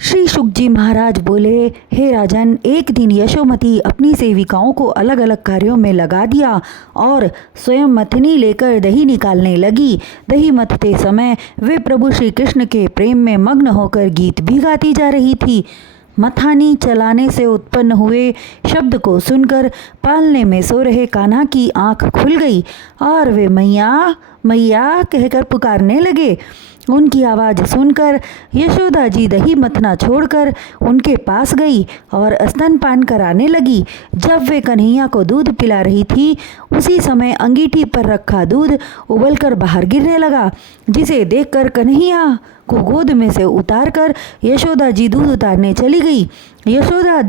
श्री शुक जी महाराज बोले, हे राजन, एक दिन यशोमती अपनी सेविकाओं को अलग अलग कार्यों में लगा दिया और स्वयं मथनी लेकर दही निकालने लगी। दही मथते समय वे प्रभु श्री कृष्ण के प्रेम में मग्न होकर गीत भी गाती जा रही थी। मथानी चलाने से उत्पन्न हुए शब्द को सुनकर पालने में सो रहे कान्हा की आंख खुल गई और वे मैया मैया कहकर पुकारने लगे। उनकी आवाज़ सुनकर यशोदा जी दही मथना छोड़कर उनके पास गई और स्तनपान कराने लगी। जब वे कन्हैया को दूध पिला रही थी, उसी समय अंगीठी पर रखा दूध उबलकर बाहर गिरने लगा, जिसे देखकर कन्हैया को गोद में से उतारकर यशोदा जी दूध उतारने चली गई। यशोदा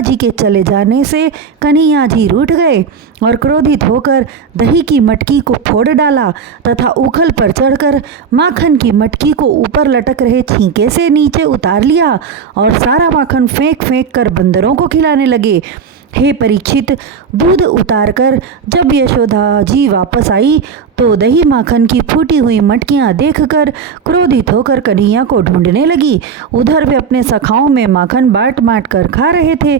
जी के चले जाने से कन्हैया जी रूठ गए और क्रोधित होकर दही की मटकी को फोड़ डाला तथा उखल पर चढ़कर माखन की मटकी को ऊपर लटक रहे छींके से नीचे उतार लिया और सारा माखन फेंक फेंक कर बंदरों को खिलाने लगे। हे परीक्षित, दूध उतारकर जब यशोदा जी वापस आई तो दही माखन की फूटी हुई मटकियां देखकर क्रोधित होकर कन्हैया को ढूंढने लगी। उधर वे अपने सखाओं में माखन बांट बांट कर खा रहे थे।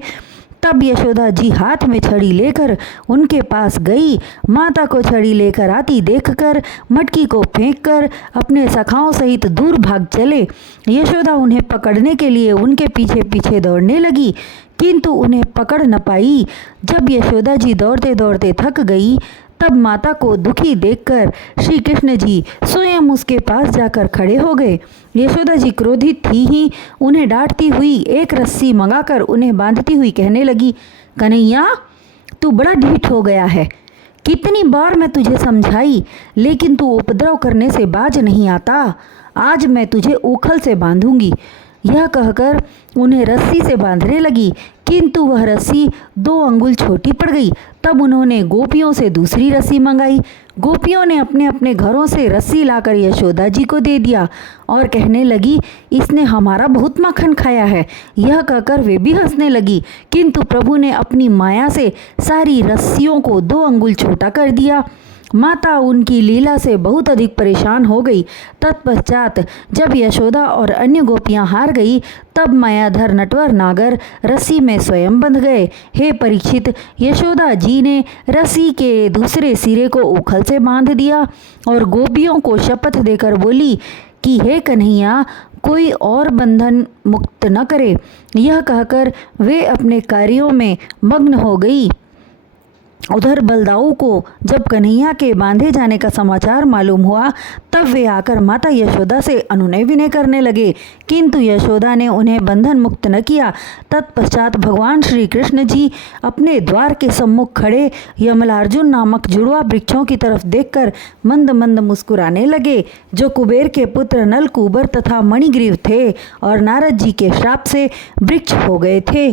तब यशोदा जी हाथ में छड़ी लेकर उनके पास गई। माता को छड़ी लेकर आती देखकर मटकी को फेंककर अपने सखाओं सहित दूर भाग चले। यशोदा उन्हें पकड़ने के लिए उनके पीछे पीछे दौड़ने लगी, किंतु उन्हें पकड़ न पाई। जब यशोदा जी दौड़ते दौड़ते थक गई, तब माता को दुखी देखकर श्री कृष्ण जी स्वयं उसके पास जाकर खड़े हो गए। यशोदा जी क्रोधित थी ही उन्हें डांटती हुई एक रस्सी मंगाकर उन्हें बांधती हुई कहने लगी, कन्हैया, तू बड़ा ढीठ हो गया है। कितनी बार मैं तुझे समझाई, लेकिन तू उपद्रव करने से बाज नहीं आता। आज मैं तुझे उखल से बांधूंगी। यह कहकर उन्हें रस्सी से बांधने लगी, किंतु वह रस्सी 2 अंगुल छोटी पड़ गई। तब उन्होंने गोपियों से दूसरी रस्सी मंगाई। गोपियों ने अपने अपने घरों से रस्सी लाकर यशोदा जी को दे दिया और कहने लगी, इसने हमारा बहुत माखन खाया है। यह कहकर वे भी हंसने लगी, किंतु प्रभु ने अपनी माया से सारी रस्सियों को 2 अंगुल छोटा कर दिया। माता उनकी लीला से बहुत अधिक परेशान हो गई। तत्पश्चात जब यशोदा और अन्य गोपियां हार गई, तब मायाधर नटवर नागर रस्सी में स्वयं बंध गए। हे परीक्षित, यशोदा जी ने रस्सी के दूसरे सिरे को उखल से बांध दिया और गोपियों को शपथ देकर बोली कि हे कन्हैया, कोई और बंधन मुक्त न करे। यह कहकर वे अपने कार्यों में मग्न हो गई। उधर बलदाऊ को जब कन्हैया के बांधे जाने का समाचार मालूम हुआ, तब वे आकर माता यशोदा से अनुनय विनय करने लगे, किंतु यशोदा ने उन्हें बंधन मुक्त न किया। तत्पश्चात भगवान श्री कृष्ण जी अपने द्वार के सम्मुख खड़े यमलार्जुन नामक जुड़वा वृक्षों की तरफ देखकर मंद मंद मुस्कुराने लगे, जो कुबेर के पुत्र नल कुबर तथा मणिग्रीव थे और नारद जी के श्राप से वृक्ष हो गए थे।